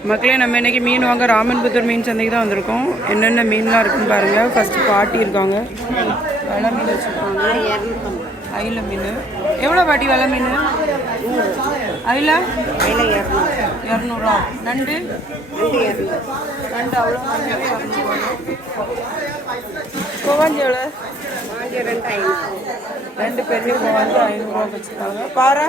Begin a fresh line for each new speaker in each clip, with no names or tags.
மக்களே நம்ம இன்றைக்கி மீன் வாங்க ராமன்புத்தூர் மீன் சந்தைக்கு தான் வந்திருக்கோம். என்னென்ன மீன்லாம் இருக்குன்னு பாருங்கள். ஃபஸ்ட்டு பாட்டி இருக்காங்க, வெலை மீன் வச்சுருக்காங்க. அயில மீன் எவ்வளோ பாட்டி வெலை மீன்? அயில 200 நண்டு நண்டு அவ்வளோ கோவாஞ்சி எவ்வளோ? 2 பெரிய கோவாஞ்சி 500 வச்சுருக்காங்க. பாறை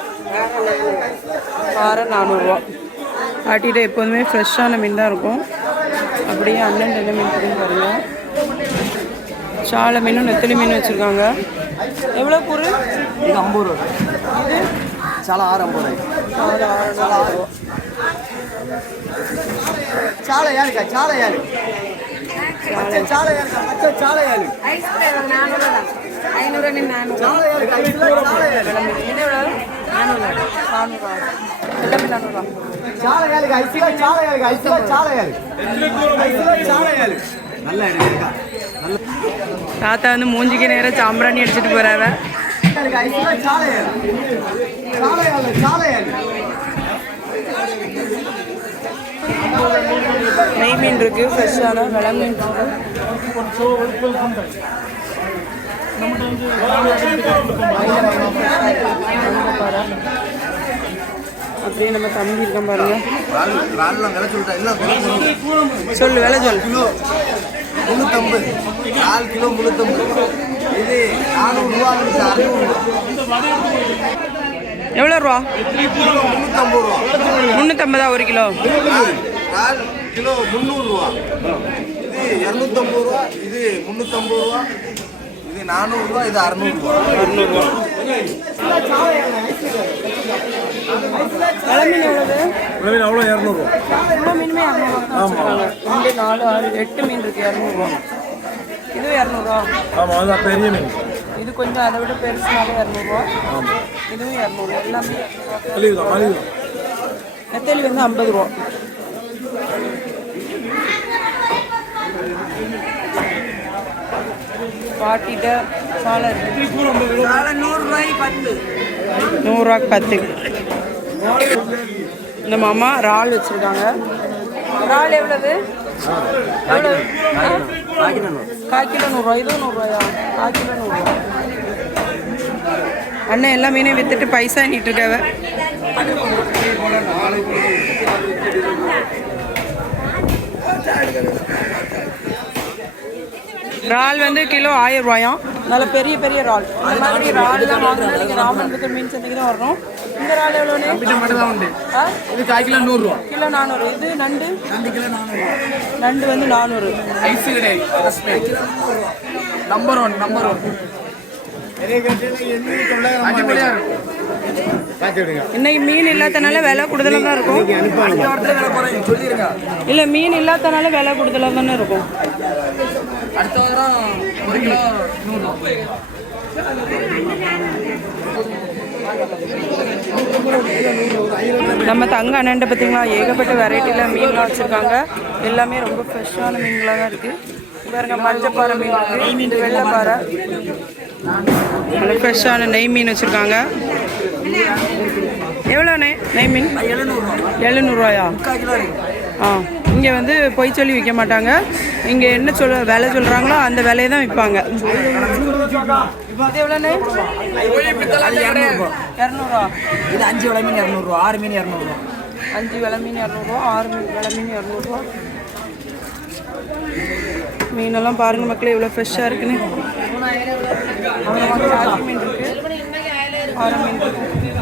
400. பாட்டிகிட்ட எப்போதுமே ஃப்ரெஷ்ஷான மீன் தான் இருக்கும். அப்படியே அண்ணன் என்ன மீன் இருக்குன்னு பாருங்கள். சாலை மீனும் நெத்தலி மீன் வச்சுருக்காங்க. எவ்வளோ கூறு?
இது 50 ரூபா.
இது
சாலை 650
ரூபா.
சாலை யாருக்கா? சாலை யாரு? சாலை யாருக்கா? பச்சை சாலை யாரு?
500 மீன் 400.
சாலை யாருக்கா? சாலை யாரு?
இது எவ்வளோ? 400. 400 எல்லாமே 400.
சாலை யாருக்கா? ஐஸ்ல சாலை யாருக்கா? ஐஸ்ல சாலை யாரு? ஐஸ்ல சாலை யாரு? நல்லா எடுக்கா. நல்ல
தாத்தா வந்து மூஞ்சிக்கு நேரம் சாம்பிராணி அடிச்சுட்டு போறாவ.
ஐஸ்ல சாலை யாரு? சாலை யாரு? சாலை யாரு?
நெய் மீன் இருக்கு, ஃப்ரெஷ்ஷான வெலை மீன் இருக்கு. அப்படியே நம்ம தம்பி இருக்கோம் பாருங்க. சொல்லு விலை சொல்.
Kilo 350, 4 kilo 350. இது 400 ரூபா.
எவ்வளோ ரூபா?
350 ரூபா.
350 1 கிலோ.
4 கிலோ 300 ரூபா. இது 250 ரூபா. இது 350 ரூபா. இது 400 ரூபா. இது 600 ரூபா.
600 ரூபா. வெலை மீன் எவ்வளவு?
மீன் அவ்வளோ 200 ரூபா.
இவ்வளோ மீனுமே 200 ரூபா வச்சுருக்காங்க. 2, 4, 6, 8 மீன் இருக்கு 200 ரூபா. இது 200 ரூபா.
ஆமாம், அதுதான் பெரிய மீன்.
இது கொஞ்சம் அதை விட பெருசுனால 200 ரூபா. இதுவும் 200. எல்லாமே நெத்தலி வந்து 50 ரூபா. பாட்டிட்ட சாலை இருக்கு. 100 ரூபாய்க்கு 10. இந்த மாமா இறால் வச்சுருக்காங்க. இறால் எவ்வளவு? 1/4 கிலோ 100 ரூபா. இதுவும் 100 ரூபாயா? 1/4 கிலோ 100 ரூபா. அண்ணன் எல்லா மீனையும் விற்றுட்டு பைசா எண்ணிட்டு இருக்காவ. இறால் வந்து கிலோ 1000 ரூபாயாம். நல்ல பெரிய பெரிய இறால். இந்த மாதிரி இறால்லாம் வாங்கினா நீங்கள் ராமன்புத்தூர் மீன் சந்தைக்கு தான் வரணும். இந்த இறால் எவ்வளோன்னு?
இது 1/4 கிலோ 100 ரூபா.
கிலோ 400. இது நண்டு?
நண்டு கிலோ 400.
நண்டு வந்து 400.
ஐஸ் கிடையாது. நம்பர் 1.
இன்னைக்கு மீன் இல்லாதனால விலை கூடுதலாக தான் இருக்கும். இல்லை, மீன் இல்லாதனால விலை கூடுதலாக தானே இருக்கும்.
அடுத்த வாரம் 1 கிலோ 100 ரூபா.
நம்ம தங்க அண்ணன்ட்ட பார்த்தீங்களா, ஏகப்பட்ட வெரைட்டியில் மீன்லாம் வச்சுருக்காங்க. எல்லாமே ரொம்ப ஃப்ரெஷ்ஷான மீன்களாக தான் இருக்குது. பாருங்க, மஞ்சப்பாறை மீன் இருக்குது, இது வெள்ளைப்பாறை. நல்ல ஃப்ரெஷ்ஷான நெய் மீன் வச்சுருக்காங்க. எவ்வளோண்ணே நெய் மீன்? 700 ரூபாயா? ஆ, இங்கே வந்து பொய் சொல்லி விற்க மாட்டாங்க. இங்கே என்ன விலை சொல்கிறாங்களோ அந்த விலையை தான் விற்பாங்க. இது எவ்வளோண்ணே? 200
இது 5 விலை மீன் 200 ரூபா. 6 மீன் 200 ரூபா.
5 விலை மீன் 200 ரூபா. 6 விலை மீன் 200 ரூபா. மீனெல்லாம் பாருங்கள் மக்களே, இவ்வளோ ஃப்ரெஷ்ஷாக இருக்குன்னு. சாக்கி மீன் இருக்குது, ஆரம் மீன் இருக்குது.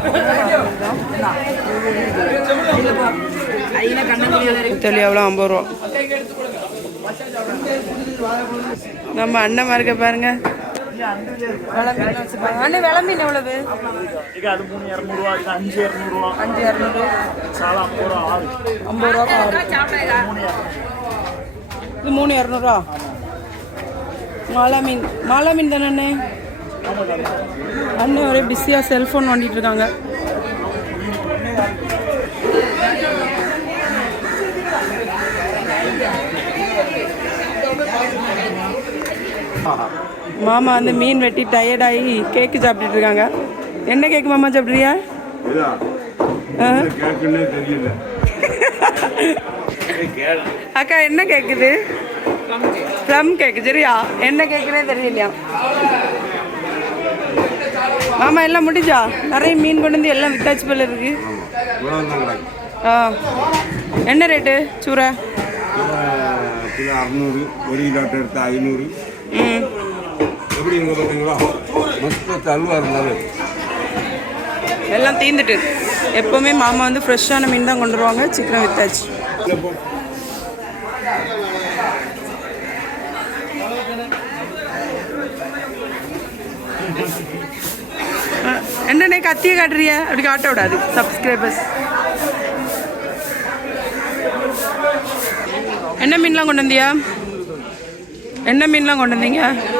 தெளி எவ்வளோ? 50 ரூபா. நம்ம அண்ணன் இருக்க பாருங்க, வெலை மீன் வச்சுருப்பாங்க. அண்ணன் வெலை மீன் எவ்வளவு?
200 ரூபா. 5 200
5 200. 50 ரூபா. இது 3 200. மாலா மீன் தானே அண்ணே? அண்ணன் ஒரே பிஸியாக செல்ஃபோன் நோண்டிட்டு இருக்காங்க. மாமா வந்து மீன் வெட்டி டயர்டாகி கேக்கு சாப்பிட்டுட்டு இருக்காங்க. என்ன கேக்கு மாமா சாப்பிட்றியா? அக்கா என்ன கேட்குது? Plum cake. சரியா, என்ன கேட்குறே தெரியலையா? மாமா எல்லாம் முடிஞ்சா? நிறைய மீன் கொண்டு வந்து எல்லாம் வித்தாச்சு போல இருக்கு. ஆ, என்ன ரேட்டு சூறை?
கிலோ 600, 1 கிலோ எடுத்து 500. எப்படி இங்கே பார்த்தீங்களா? மொத்த தழுவாக இருந்தாலும்
எல்லாம் தீந்துட்டு. எப்போவுமே மாமா வந்து ஃப்ரெஷ்ஷான மீன் தான் கொண்டு வருவாங்க. சீக்கிரம் வித்தாச்சு. என்னண்ணே கத்தியை காட்டுறிய? அப்படி காட்ட விடாது சப்ஸ்கிரைபர்ஸ். என்ன மீன்லாம் கொண்டு வந்தியா? என்ன மீன்லாம் கொண்டு வந்தீங்க?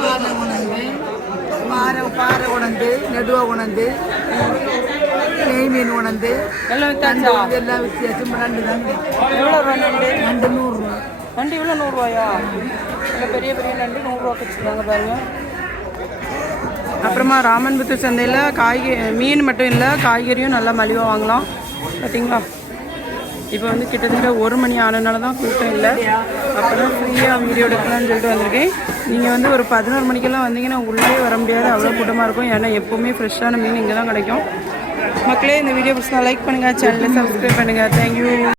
பாறை உணர்ந்து, நெடுவா உணர்ந்து, நெய் மீன் உணர்ந்து
எல்லாம் வித்தாச்சா?
எல்லாம் வித்தியாசம். நண்டு தான்.
எவ்வளோ ரூபா நண்டு?
நண்டு 100 ரூபா.
நண்டு இவ்வளோ 100 ரூபாயா? இல்லை, பெரிய பெரிய நண்டு 100 ரூபா வச்சுருக்காங்க பாருங்க. அப்புறமா ராமன்புத்தூர் சந்தையில் மீன் மட்டும் இல்லை, காய்கறியும் நல்லா மலிவாக வாங்கலாம். பார்த்தீங்களா? இப்போ வந்து கிட்டத்தட்ட 1 மணி ஆனதுனால தான் கூட்டம் இல்லை. அப்போ தான் ஃப்ரீயாக வீடியோ எடுக்கலாம்னு சொல்லிட்டு வந்திருக்கேன். நீங்கள் வந்து ஒரு 11 மணிக்கெல்லாம் வந்தீங்கன்னா உள்ளே வர முடியாது, அவ்வளோ கூட்டமாக இருக்கும். ஏன்னா எப்போவுமே ஃப்ரெஷ்ஷான மீன் இங்கே தான் கிடைக்கும். மக்களே, இந்த வீடியோ பிடிச்சா லைக் பண்ணுங்கள், சேனலை சப்ஸ்கிரைப் பண்ணுங்கள். தேங்க்யூ.